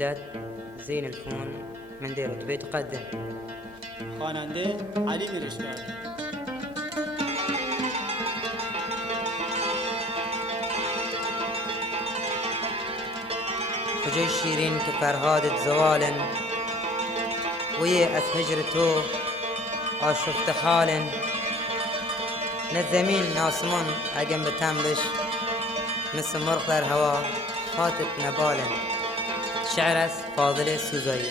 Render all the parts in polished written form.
تسجيلات زين الفون من دير طبي تقدم خواننده علی میرشگاه. فجي شيرين كفرهاد زوال ويأس هجرته شفت حال نزمين ناسمون أجن بتنبش مثل مرخ در هوا خاطب نبال شعر فاضل سوزایی.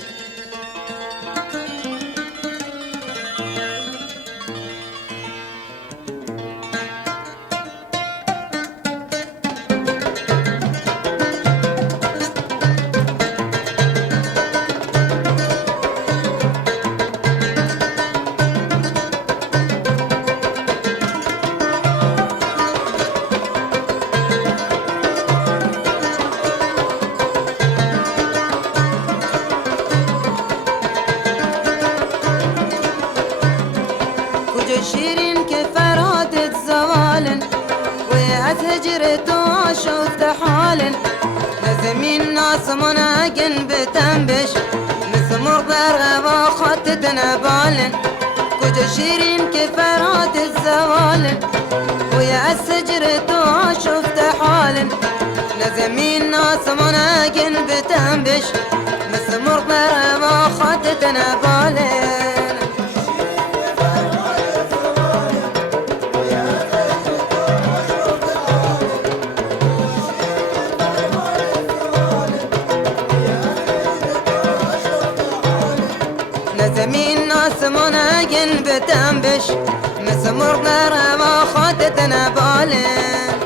شيرين كفرات الزوال ويأس هجرته شفت حال نزمين ناس مناقن بتنبش مثل مرضى رغبة خطت نبال كوجا شيرين كفرات الزوال ويأس هجرته شفت حال نزمين ناس مناقن بتنبش مثل مرضى رغبة خطت نبال زمين ناس مناقن بتنبش مسمر نار ما خدتنا بالين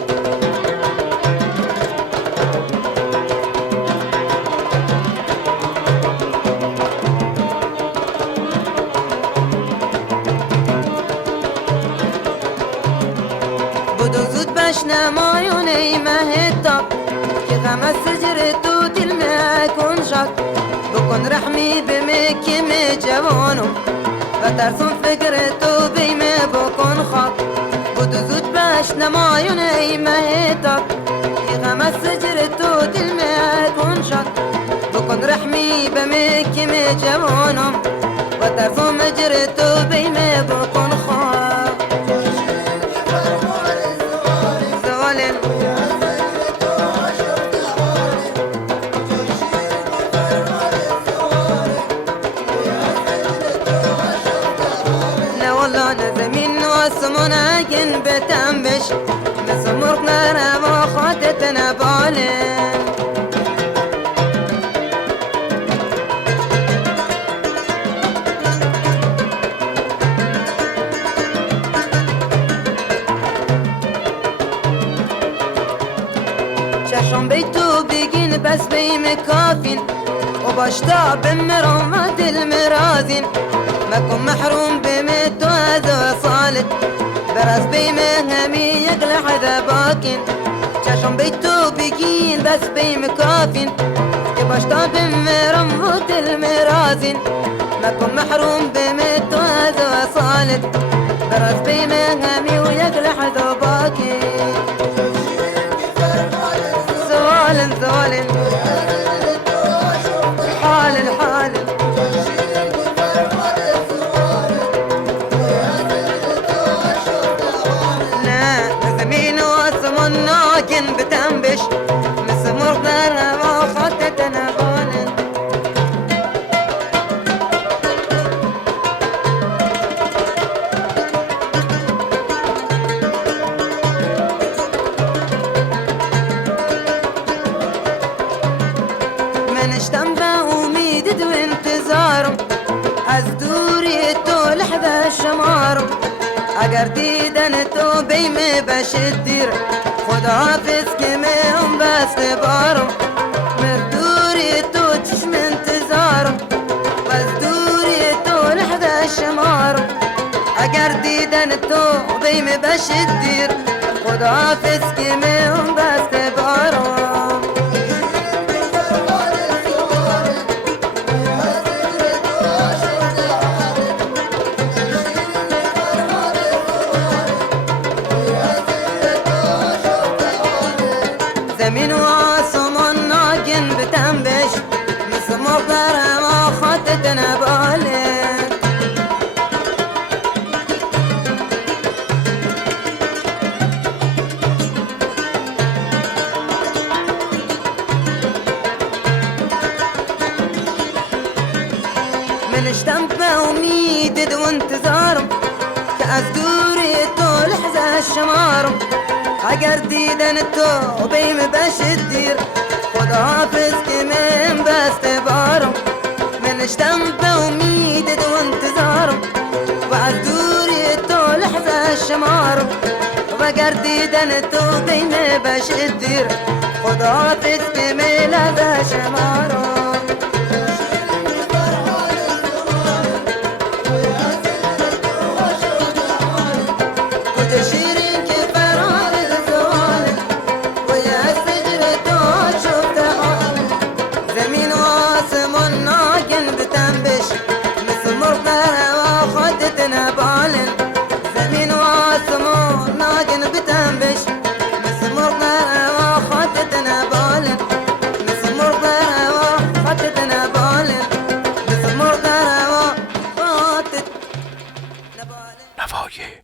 بدو زود بشنا ما يوني مهتا كي غمس سجرتو تلمي كون شك بكون رحمي بمكي مجوانو بترسون فكرتو بيمي بكون خط بدو زود باش نمايون اي مهتك يغمس سجرتو تلمي كون شط بكون رحمي بمكي مجوانو بترسون مجرتو بيمي بكون خط زوالين نزمين واسمناقن بتنبش مسمرنا رما خدتنا بالين شاشون بيتو بيجين بس بيم كافين وبشتا بمرمات المرازين ماكون محروم بميت وهذا صالت براس بيمه همي يقلع ذا باكن شاشون بيتو بيجين بس بيم كافين يبشتا بمرمات المرازين ماكون محروم بميت وهذا صالت براس بيمه همي ويقلع ذا باكن زوال حال ناقن بتنبش مسمر نار ما خدتنا بالين من اشتنبه وميدد وانتظارم ازدوري تو لحظة الشمارم اگر دیدن تو بیمه بشدیر خداحافظ که من بست بارم مردوری تو چشم انتظارم بس دوری تو لحظه شمارم اگر دیدن تو بیمه بشدیر خداحافظ که من بست بارم زمین و آسمان ناگن بتنبش من اشتمت وميدد وانتظارم كأزدوري طول حزة الشمارم عقر ديدن التوبي مباش الدير خد حافظ كمان باستبارم من اشتمت وميدد وانتظارم وعزدوري طول حزة الشمارم وعقر ديدن التوبي مباش الدير خد حافظ كمان هذا شمارم نوای